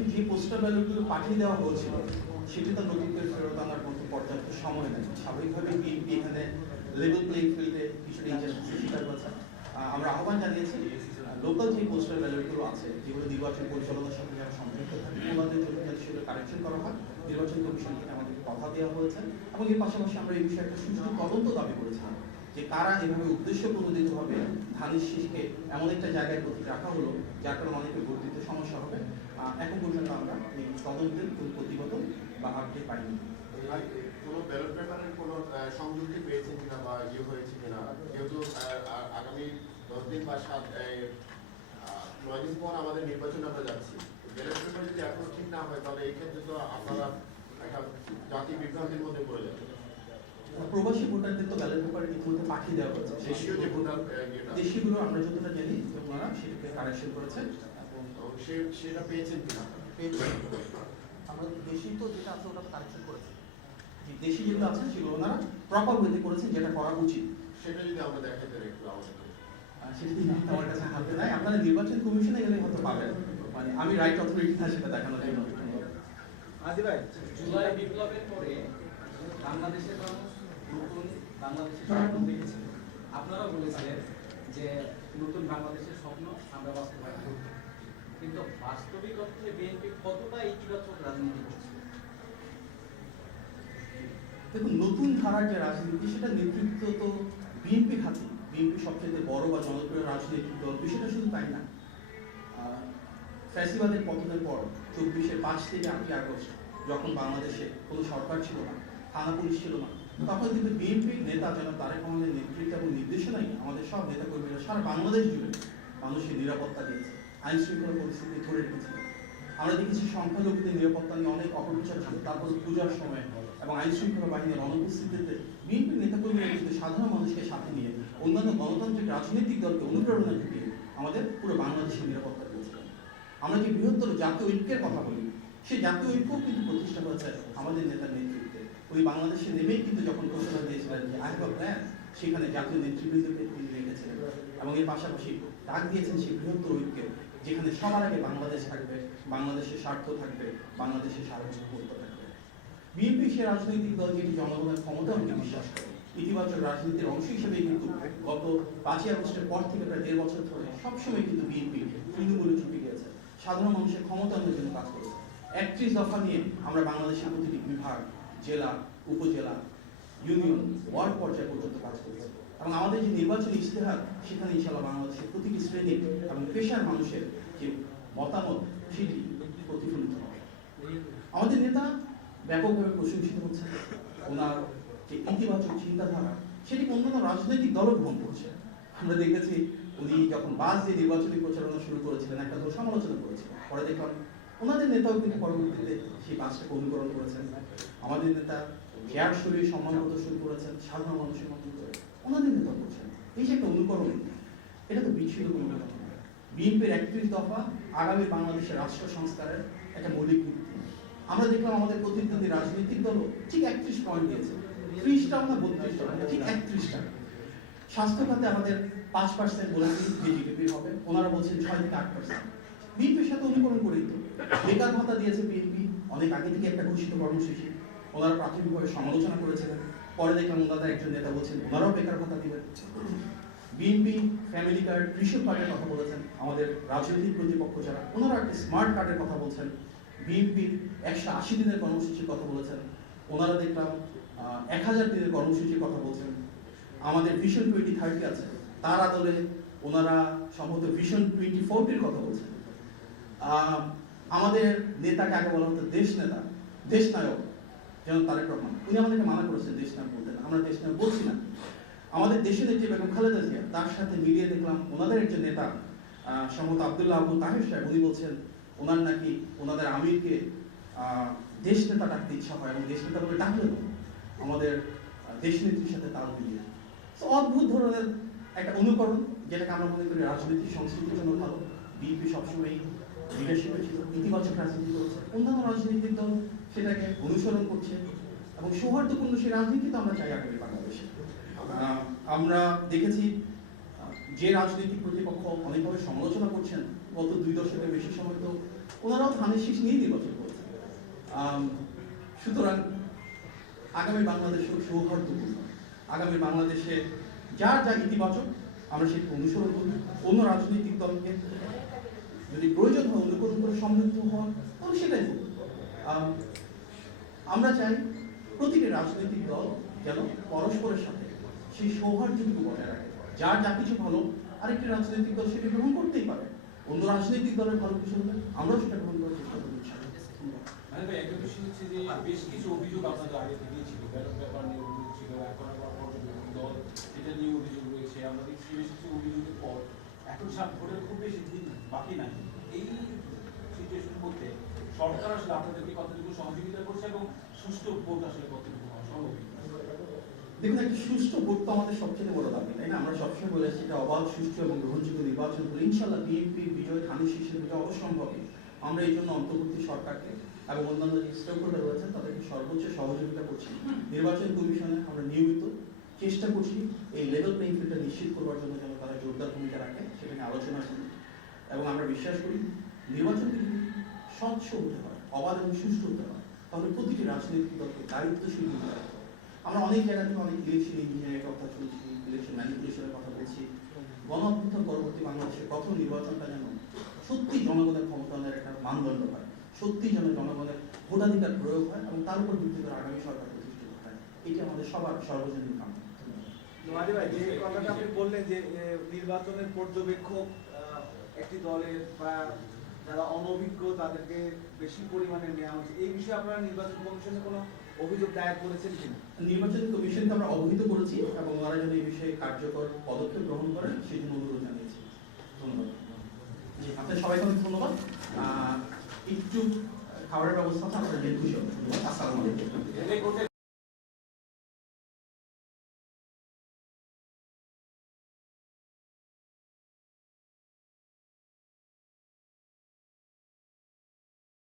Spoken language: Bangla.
দেখুন, যে পোস্টাল ব্যালটগুলো পাঠিয়ে দেওয়া হয়েছিল সেটি তো নতুন করে ফেরত আনার মতো পর্যাপ্ত সময় নেই। স্বাভাবিকভাবে বিএনপি এখানে লেভেল প্লেইং ফিল্ডে কিছুটা ইনজাস্টিস স্বীকার করেছে। আমরা আহ্বান জানিয়েছি লোকাল যে পোস্টাল ব্যালটগুলো আছে, যেগুলো নির্বাচন পরিচালনার সাথে যারা সম্পৃক্ত থাকে, ওনাদের জন্য যাতে সেগুলো কারেকশন করা হয়, নির্বাচন কমিশন থেকে আমাদেরকে কথা দেওয়া হয়েছে। এবং এর পাশাপাশি আমরা এই বিষয়ে একটা সুষ্ঠু তদন্ত দাবি করেছিলাম যে কারা এভাবে উদ্দেশ্য প্রণোদিতভাবে ধানের শীষকে এমন একটা জায়গায় রাখা হলো যার কারণে অনেকের ভোট দিতে সমস্যা হবে। এখন পর্যন্ত আমরা এই তদন্তের কোনো প্রতিবেদন বা আপডেট পাইনি। কোনো ব্যালট পেপারের কোনো সংযুক্তি পেয়েছেন কিনা বা ইয়ে হয়েছে কিনা, যেহেতু আগামী 10 দিন বা 9 দিন পর আমাদের নির্বাচন আমরা যাচ্ছি, ব্যালট পেপার যদি এখনো ঠিক না হয় তাহলে এই ক্ষেত্রে তো আপনারা একটা জাতি বিভ্রান্তির মধ্যে পড়ে যাবে। প্রবাসী ভোটারদের তো ব্যালট পেপার ইতিমধ্যে পাঠিয়ে দেওয়া হচ্ছে। দেশীয় যে ভোটার দেশীয়গুলো আমরা যতটা জানি ওনারা সেটাকে কারেকশন করেছেন এবং সেটা পেয়েছেন কিনা? আমরা দেশি তো যেটা আছে ওটা কারেকশন করেছি। দেশি যেগুলো আছে সেগুলো ওনারা প্রপার ওয়েতে করেছেন, যেটা করা উচিত। সেটা যদি আমরা দেখাতে একটু আমাদেরকে, সেটি আমার কাছে হাতে নাই। আপনারা নির্বাচন কমিশনে গেলে হয়তো পাবেন, মানে আমি রাইট অথরিটি না সেটা দেখানোর জন্য। আজি ভাই, জুলাই বিপ্লবের পরে বাংলাদেশের মানুষ নতুন বাংলাদেশের স্বপ্ন দেখেছিল। আপনারা বলেছিলেন যে নতুন বাংলাদেশের স্বপ্ন আমরা বাস্তবায়ন করব, কিন্তু বাস্তবিক অর্থে বিএনপি কতটা ইতিবাচক রাজনীতি করছে? দেখুন, নতুন ধারার যে রাজনীতি সেটা নেতৃত্ব তো বিএনপির হাতে। বিএনপি সবচেয়ে বড় বা জনপ্রিয় রাজনৈতিক দল, বিষয়টা শুধু তাই না। ফ্যাসিবাদের পতনের পর 24-এর 5 থেকে 8 আগস্ট যখন বাংলাদেশে কোনো সরকার ছিল না, থানা পুলিশ ছিল না, তখন কিন্তু বিএনপির নেতা জনাব তারেক রহমানের নেতৃত্ব এবং নির্দেশনাই আমাদের সব নেতাকর্মীরা সারা বাংলাদেশ জুড়ে মানুষের নিরাপত্তা দিয়েছে, আইন শৃঙ্খলা পরিস্থিতি ধরে রেখেছিল। আমরা দেখেছি সংখ্যালঘুদের নিরাপত্তা নিয়ে অনেক অপপ্রচার ছিল, তারপর পূজার সময় এবং আইন শৃঙ্খলা বাহিনীর অনুপস্থিতিতে বিএনপির নেতাকর্মীরা কিন্তু সাধারণ মানুষকে সাথে নিয়ে অন্যান্য গণতান্ত্রিক রাজনৈতিক দলকে অনুপ্রেরণা জুগিয়ে আমাদের পুরো বাংলাদেশের নিরাপত্তা দিয়েছিলেন। আমরা যে বৃহত্তর জাতীয় ঐক্যের কথা বলি, সেই জাতীয় ঐক্য কিন্তু প্রতিষ্ঠা হয়েছে আমাদের নেতার নেতৃত্বে। উনি বাংলাদেশে নেমেই কিন্তু যখন ঘোষণা দিয়েছিলেন যে আই হ্যাভ আ প্ল্যান, সেখানে জাতীয় নেতৃবৃন্দকে তিনি রেখেছিলেন এবং এর পাশাপাশি ডাক দিয়েছেন সেই বৃহত্তর ঐক্যে, যেখানে সবার আগে বাংলাদেশ থাকবে, বাংলাদেশের স্বার্থ থাকবে, বাংলাদেশের সার্বভৌমত্ব থাকবে। বিএনপি সে রাজনৈতিক দল যেটি জনগণের ক্ষমতাকে বিশ্বাস করে, ইতিবাচক রাজনীতির অংশ হিসেবে কিন্তু গত 5ই আগস্টের পর থেকে প্রায় 1.5 বছর ধরে সবসময় কিন্তু বিএনপি তৃণমূলে ছুটে গিয়েছে, সাধারণ মানুষের ক্ষমতায়নের জন্য কাজ করেছে। 31 দফা নিয়ে আমরা বাংলাদেশের প্রতিটি বিভাগ, জেলা, উপজেলা, ইউনিয়ন, ওয়ার্ড পর্যায় পর্যন্ত কাজ করেছে এবং আমাদের যে নির্বাচনী ইশতেহার, সেখানে ইনশাআল্লাহ বাংলাদেশের প্রতিটি শ্রেণী এবং পেশার মানুষের যে মতামত সেটি প্রতিফলিত হবে। আমাদের নেতা ব্যাপকভাবে প্রশংসিত হচ্ছে, ওনার যে ইতিবাচক চিন্তাধারা সেটি অন্যান্য রাজনৈতিক দলও গ্রহণ করছে। আমরা দেখেছি উনি যখন বাস দিয়ে নির্বাচনী প্রচারণা শুরু করেছিলেন, একটা দল সমালোচনা করেছিলেন, পরে দেখলাম ওনাদের নেতাও কিন্তু পরবর্তীতে সেই বাসটাকে অনুকরণ করেছেন। আমাদের নেতা চেয়ার সরিয়ে সম্মান প্রদর্শন করেছেন, সাধারণ মানুষের মতো করে ওনাদের নেতা করছেন। এই যে একটা অনুকরণ, এটা তো বিচ্ছিন্ন কোনো ব্যাপার না। বিএনপির 31 দফা আগামী বাংলাদেশের রাষ্ট্র সংস্কারের একটা মৌলিক ভিত্তি। আমরা দেখলাম আমাদের প্রতিদ্বন্দ্বী রাজনৈতিক দলও ঠিক 31 পয়েন্ট দিয়েছে, 30টা না 32টা, ঠিক 31টা। স্বাস্থ্য খাতে আমাদের 5% বলেছি যে জিডিপি হবে, ওনারা বলছেন 6 থেকে 8%। বিএনপির সাথে অনুকরণ করেই তো বেকার ভাতা দিয়েছে বিএনপি, অনেক আগে থেকে একটা ঘোষিত কর্মসূচি। ওনারা প্রাথমিকভাবে সমালোচনা করেছিলেন, পরে দেখলাম ওনাদের একজন নেতা বলছেন ওনারাও বেকার ভাতা দিবেন। বিএনপি ফ্যামিলি কার্ড, কৃষক কার্ডের কথা বলেছেন আমাদের রাজনৈতিক প্রতিপক্ষ যারা, ওনারা একটা স্মার্ট কার্ডের কথা বলছেন। বিএনপি 180 দিনের কর্মসূচির কথা বলেছেন, ওনারা দেখলাম 1000 দিনের কর্মসূচির কথা বলছেন। আমাদের ভিশন 2030 আছে, তার আদলে ওনারা সম্ভবত ভিশন 2040-র কথা বলছেন। আমাদের নেতাকে আগে বলা হতো দেশ নেতা, দেশ নায়ক, যেমন তারেক রহমান, উনি আমাদেরকে মানা করেছেন দেশ নায়ক বলতে না, আমরা দেশ নায়ক বলছি না। আমাদের দেশের নেত্রী বেগম খালেদা জিয়া, তার সাথে মিলিয়ে দেখলাম ওনাদের একজন নেতা সম্ভবত আব্দুল্লাহ আবু তাহের সাহেব, উনি বলছেন ওনার নাকি ওনাদের আমিরকে দেশ নেতা ডাকতে ইচ্ছা হয় এবং দেশ নেতা বলে ডাকলেন আমাদের দেশ নেত্রীর সাথে তাল মিলিয়ে। অদ্ভুত ধরনের একটা অনুকরণ, যেটাকে আমরা মনে করি রাজনৈতিক সংস্কৃতির জন্য ভালো। বিএনপি সবসময় লিডারশিপে ছিল, ইতিবাচক রাজনীতি করছে, অন্যান্য রাজনৈতিক দল সেটাকে অনুসরণ করছে এবং সৌহার্দ্যপূর্ণ সেই রাজনীতি তো আমরা চাই আগামী বাংলাদেশে। আমরা দেখেছি যে রাজনৈতিক প্রতিপক্ষ অনেকভাবে সমালোচনা করছেন, গত 2 দশকের বেশি সময় তো ওনারাও ধানের শীষ নিয়ে নির্বাচন করেছেন। সুতরাং আগামী বাংলাদেশ সৌহার্দ্যপূর্ণ, আগামী বাংলাদেশে যার যা ইতিবাচক আমরা সেটা অনুসরণ করি। অন্য রাজনৈতিক দলকে যদি প্রয়োজন হয় অনুকরণ করে সমৃদ্ধ হওয়া, তাহলে সেটাই করব। আমরা চাই প্রতিটি রাজনৈতিক দল যেন পরস্পরের সাথে সেই সৌহার্দ্যটুকু বজায় রাখে। যার যা কিছু ভালো আরেকটি রাজনৈতিক দল সেটা গ্রহণ করতেই পারে, অন্য রাজনৈতিক দলের ভালো কিছু হলে আমরাও সেটা গ্রহণ করার চেষ্টা করব। মানে ভাই একটা বিষয় হচ্ছে যে বেশ কিছু অভিযোগ আপনাদের আগে থেকেই ছিল, ব্যালট পেপার নিয়ে অভিযোগ ছিল, এখন আবার পর্যটন দল এটা নিয়ে অভিযোগ রয়েছে। আমরা দেখছি বেশ কিছু অভিযোগের পর এখন ভোটের খুব বেশি দিন বাকি নাই। এই সিচুয়েশন বলতে সরকার আসলে আপনাদেরকে কতটুকু সহযোগিতা করছে এবং সুষ্ঠু ভোট আসলে কতটুকু হওয়া সম্ভব? দেখুন, একটা সুষ্ঠু ভোট তো আমাদের সবচেয়ে বড় দাবি, তাই না? আমরা সবসময় বলে আসছি এটা অবাধ, সুষ্ঠু এবং গ্রহণযোগ্য নির্বাচন করে ইনশাআল্লাহ বিএনপি বিজয়, ধানের শীষের বিজয় অবশ্যম্ভাবী। আমরা এই জন্য অন্তর্বর্তী সরকারকে এবং অন্যান্য যে স্টেক হোল্ডার রয়েছেন তাদেরকে সর্বোচ্চ সহযোগিতা করছি। নির্বাচন কমিশনে আমরা নিয়মিত চেষ্টা করছি এই লেভেল প্লেইং ফিল্ডটা নিশ্চিত করবার জন্য যেন তারা জোরদার ভূমিকা রাখে, সেটা নিয়ে আলোচনা করি। এবং আমরা বিশ্বাস করি নির্বাচনটি যদি স্বচ্ছ হতে হয়, অবাধ এবং সুষ্ঠু হতে হয়, তাহলে প্রতিটি রাজনৈতিক দলকে দায়িত্বশীল ভূমিকা রাখতে হবে। আমরা অনেক জায়গা থেকে অনেক ইলেকশন ইঞ্জিনিয়ারের কথা শুনছি, ইলেকশন ম্যানিপুলেশনের কথা বলছি। গণ অভ্যুত্থান পরবর্তী বাংলাদেশের প্রথম নির্বাচনটা যেন সত্যি জনগণের ক্ষমতায়নের একটা মানদণ্ড হয়, সত্যি যেন জনগণের ভোটাধিকার প্রয়োগ হয় এবং তার উপর ভিত্তি করে আগামী সরকার প্রতিষ্ঠিত হয়। এটি আমাদের সবার সর্বজনীন কামনা। নোয়ারি ভাই, যে কথাটা আপনি বললেন যে নির্বাচনের পর্যবেক্ষক একটি দলের বা যারা অনভিজ্ঞ তাদেরকে বেশি পরিমাণে নেওয়া হচ্ছে, এই বিষয়ে আপনারা নির্বাচন কমিশনে কোনো অভিযোগ দায়ের করেছেন কিনা? নির্বাচন কমিশনকে আমরা অবহিত করেছি এবং ওরা যেন এই বিষয়ে কার্যকর পদক্ষেপ গ্রহণ করেন সেই জন্য অনুরোধ জানিয়েছি। ধন্যবাদ। জি, আপনাদের সবাইকে অনেক ধন্যবাদ। একটু খাবারের ব্যবস্থা আছে, আপনারা যেহেতু খুশি হবেন। আসসালামু আলাইকুম।